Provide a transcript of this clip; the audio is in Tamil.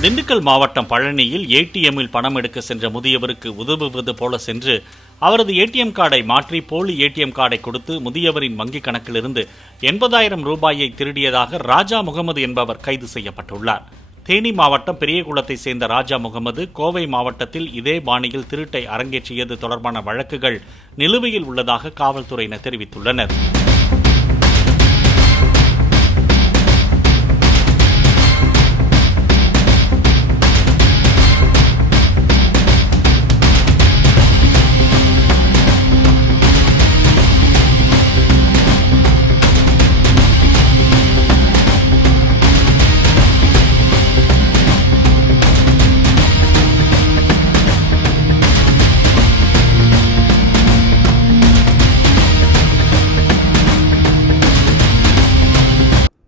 திண்டுக்கல் மாவட்டம் பழனியில் ஏடிஎம்மில் பணம் எடுக்க சென்ற முதியவருக்கு உதவுவது போல சென்று அவரது ஏடிஎம் கார்டை மாற்றி போலி ஏடிஎம் கார்டை கொடுத்து முதியவரின் வங்கிக் கணக்கிலிருந்து எண்பதாயிரம் ரூபாயை திருடியதாக ராஜா முகமது என்பவர் கைது செய்யப்பட்டுள்ளார். தேனி மாவட்டம் பெரியகுளத்தை சேர்ந்த ராஜா முகமது கோவை மாவட்டத்தில் இதே பாணியில் திருட்டை அரங்கேற்றியது தொடர்பான வழக்குகள் நிலுவையில் உள்ளதாக காவல்துறையினர் தெரிவித்துள்ளனர்.